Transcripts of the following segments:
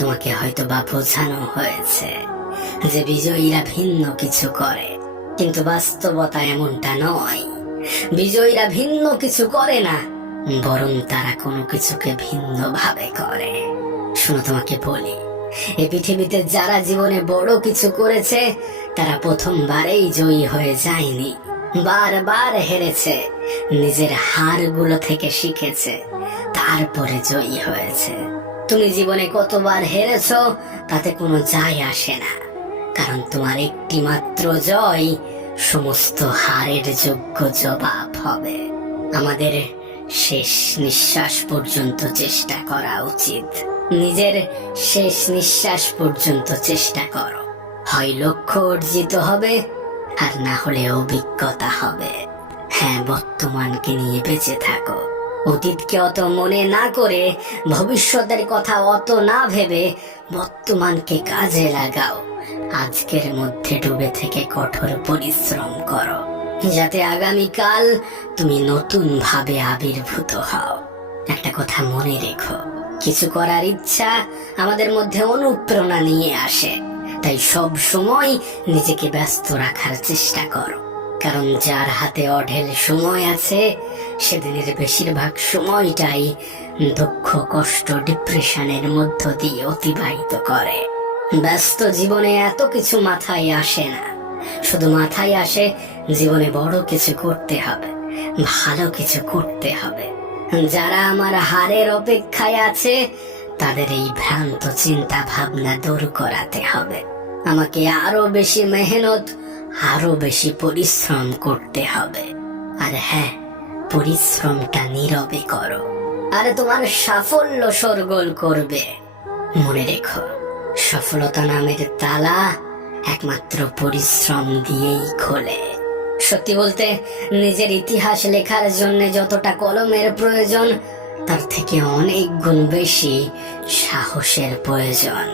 তোমাকে হয়তো বা বোঝানো হয়েছে যে বিজয়ীরা ভিন্ন কিছু করে, কিন্তু বাস্তবতা এমনটা নয়। বিজয়ীরা ভিন্ন কিছু করে না, বরং তারা কোনো কিছুকে ভিন্ন ভাবে করে। শোনো, তোমাকে বলি, এই পৃথিবীতে যারা জীবনে বড় কিছু করেছে তারা প্রথমবারেই জয়ী হয়ে যায়নি, বারবার হেরেছে, নিজের হারগুলো থেকে শিখেছে, তারপরে জয়ী হয়েছে। তুমি জীবনে কতবার হেরেছো তাতে কোনো যায় আসে না, কারণ তোমার একটি মাত্র জয় সমস্ত হারের যোগ্য জবাব হবে। আমাদের শেষ নিঃশ্বাস পর্যন্ত চেষ্টা করা উচিত। নিজের শেষ নিঃশ্বাস পর্যন্ত চেষ্টা করো, হয় লক্ষ্য অর্জিত হবে আর না হলে অভিজ্ঞতা হবে। হ্যাঁ, বর্তমানকে নিয়ে বেঁচে থাকো। অতীতকে অত মনে না করে, ভবিষ্যতের কথা অত না ভেবে বর্তমানকে কাজে লাগাও। আজকের মধ্যে ডুবে থেকে কঠোর পরিশ্রম করো, যাতে আগামীকাল তুমি নতুন ভাবে আবির্ভূত হও। একটা কথা মনে রেখো, কিছু করার ইচ্ছা আমাদের মধ্যে অনুপ্রেরণা নিয়ে আসে, তাই সব সময় নিজেকে ব্যস্ত রাখার চেষ্টা করো। কারণ যার হাতে অঢেল সময় আছে সেদিনের বেশিরভাগ সময়টাই দুঃখ, কষ্ট, ডিপ্রেশনের মধ্য দিয়ে অতিবাহিত করে। ব্যস্ত জীবনে এত কিছু মাথায় আসে না, শুধু মাথায় আসে জীবনে বড় কিছু করতে হবে, ভালো কিছু করতে হবে। যারা আমার হারের অপেক্ষায় আছে তাদের এই ভ্রান্ত চিন্তা ভাবনা দূর করাতে হবে। আমাকে আরো বেশি মেহনত, আরো বেশি পরিশ্রম করতে হবে। আর হ্যাঁ, পরিশ্রমটা নীরবে করো, আর তোমার সাফল্য শোরগোল করবে। মনে রেখো, সফলতা নামের তালা একমাত্র পরিশ্রম দিয়েই খোলে। সত্যি বলতে, নিজের ইতিহাস লেখার জন্য যতটা কলমের প্রয়োজন তার থেকে অনেক গুণ বেশি সাহসের প্রয়োজন।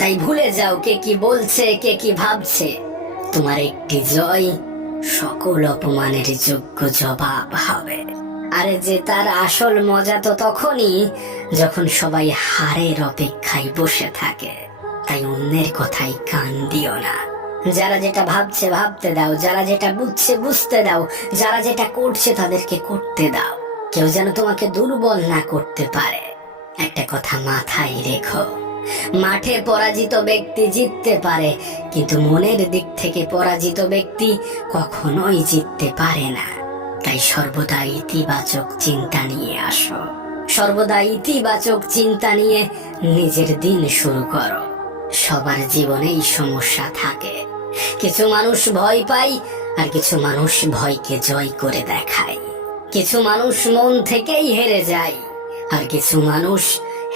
তাই ভুলে যাও কে কি বলছে, কে কি ভাবছে। তোমার একটি জয় সকল অপমানের যোগ্য জবাব হবে। আরে যে তার আসল মজা তো তখনই যখন সবাই হারের অপেক্ষায় বসে থাকে। তাই অন্যের কথাই কান দিও না। যারা যেটা ভাবছে ভাবতে দাও, যারা যেটা বুঝছে বুঝতে দাও, যারা যেটা করছে তাদেরকে করতে দাও। কেউ যেন তোমাকে দুর্বল না করতে পারে। একটা কথা মাথায় রেখো, মাঠে পরাজিত ব্যক্তি জিততে পারে, কিন্তু মনের দিক থেকে পরাজিত ব্যক্তি কখনোই জিততে পারে না। তাই সর্বদা ইতিবাচক চিন্তা নিয়ে আসো, সর্বদা ইতিবাচক চিন্তা নিয়ে নিজের দিন শুরু করো। সবার জীবনেই সমস্যা থাকে। কিছু মানুষ ভয় পায় আর কিছু মানুষ ভয়কে জয় করে দেখায়। কিছু মানুষ মন থেকেই হেরে যায় আর কিছু মানুষ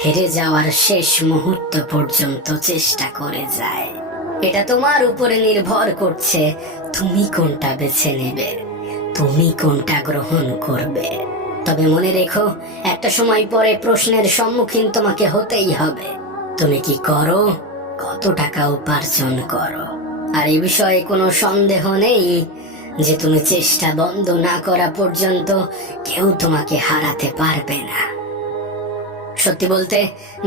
হেরে যাওয়ার শেষ মুহূর্ত পর্যন্ত চেষ্টা করে যায়। এটা তোমার উপরে নির্ভর করছে, তুমি কোনটা বেছে নেবে, তুমি কোনটা গ্রহণ করবে। তবে মনে রেখো, একটা সময় পরে প্রশ্নের সম্মুখীন তোমাকে হতেই হবে। তুমি কি করো, কত টাকা উপার্জন করো। আর এই বিষয়ে কোনো সন্দেহ নেই যে তুমি চেষ্টা বন্ধ না করা পর্যন্ত কেউ তোমাকে হারাতে পারবে না। সত্যি বলতে,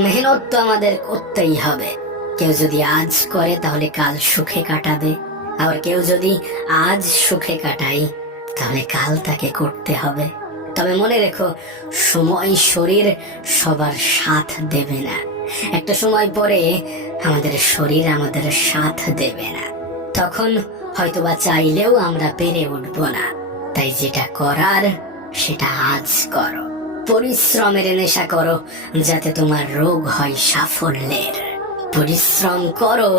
মেহনত তো আমাদের করতেই হবে। কেউ যদি আজ করে তাহলে কাল সুখে কাটাবে, আবার কেউ যদি আজ সুখে কাটাই তাহলে কাল তাকে করতে হবে। তবে মনে রেখো, সময়, শরীর সবার সাথ দেবে না। একটা সময় পরে আমাদের শরীর আমাদের সাথ দেবে না, তখন হয়তোবা চাইলেও আমরা পেরে উঠবো না। তাই যেটা করার সেটা আজ করো। পরিশ্রমের নেশা করো, যাতে তোমার রোগ হয় সাফল্যের। পরিশ্রম করো,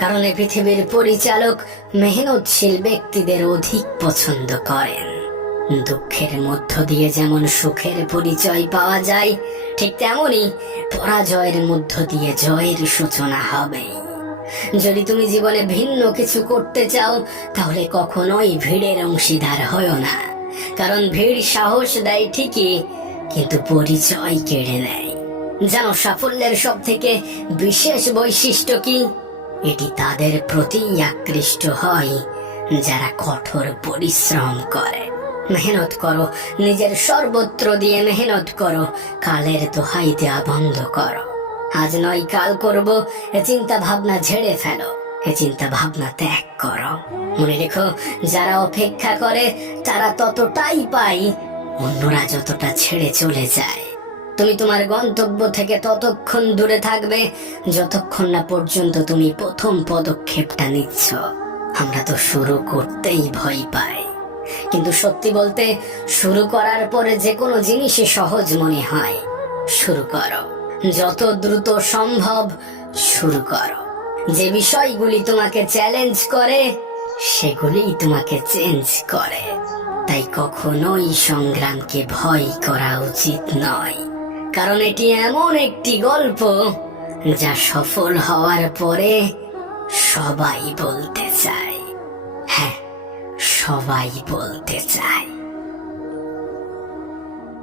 কারণ এই পৃথিবীর পরিচালক মেহনতশীল ব্যক্তিদের অধিক পছন্দ করেন। দুঃখের মধ্য দিয়ে যেমন সুখের পরিচয় পাওয়া যায়, ঠিক তেমনি পরাজয়ের মধ্য দিয়ে জয়ের সূচনা হবে। যদি তুমি জীবনে ভিন্ন কিছু করতে চাও তাহলে কখনোই ভিড়ের অংশীদার হয়ো না, কারণ ভিড় সাহস দেয় ঠিকই, কিন্তু পরিচয় কেড়ে নেয়। জানো সাফল্যের সব থেকে বিশেষ বৈশিষ্ট্য কি? এটি তাদের প্রতি আকৃষ্ট হয় যারা কঠোর পরিশ্রম করে। মেহনত করো, নিজের সর্বত্র দিয়ে মেহনত করো, কালের দোহাই দেওয়া বন্ধ করো। আজ নয় কাল করব, এ চিন্তা ভাবনা ঝেড়ে ফেলো, এ চিন্তা ভাবনা ত্যাগ করো। মনে রেখো, যারা অপেক্ষা করে তারা ততটাই পায়, অন্যরা যতটা ছেড়ে চলে যায়। তুমি তোমার গন্তব্য থেকে ততক্ষণ দূরে থাকবে যতক্ষণ না পর্যন্ত তুমি প্রথম পদক্ষেপটা নিচ্ছ। আমরা তো শুরু করতেই ভয় পাই, কিন্তু সত্যি বলতে শুরু করার পরে যে কোনো জিনিসই সহজ মনে হয়। শুরু করো, যত দ্রুত সম্ভব শুরু করো। যে বিষয়গুলি তোমাকে চ্যালেঞ্জ করে সেগুলিই তোমাকে চেঞ্জ করে। তাই কখনোই সংগ্রামকে ভয় করা উচিত নয়, কারণ এটি এমন একটি গল্প যা সফল হওয়ার পরে সবাই বলতে চায়। হ্যাঁ, সবাই বলতে চায়।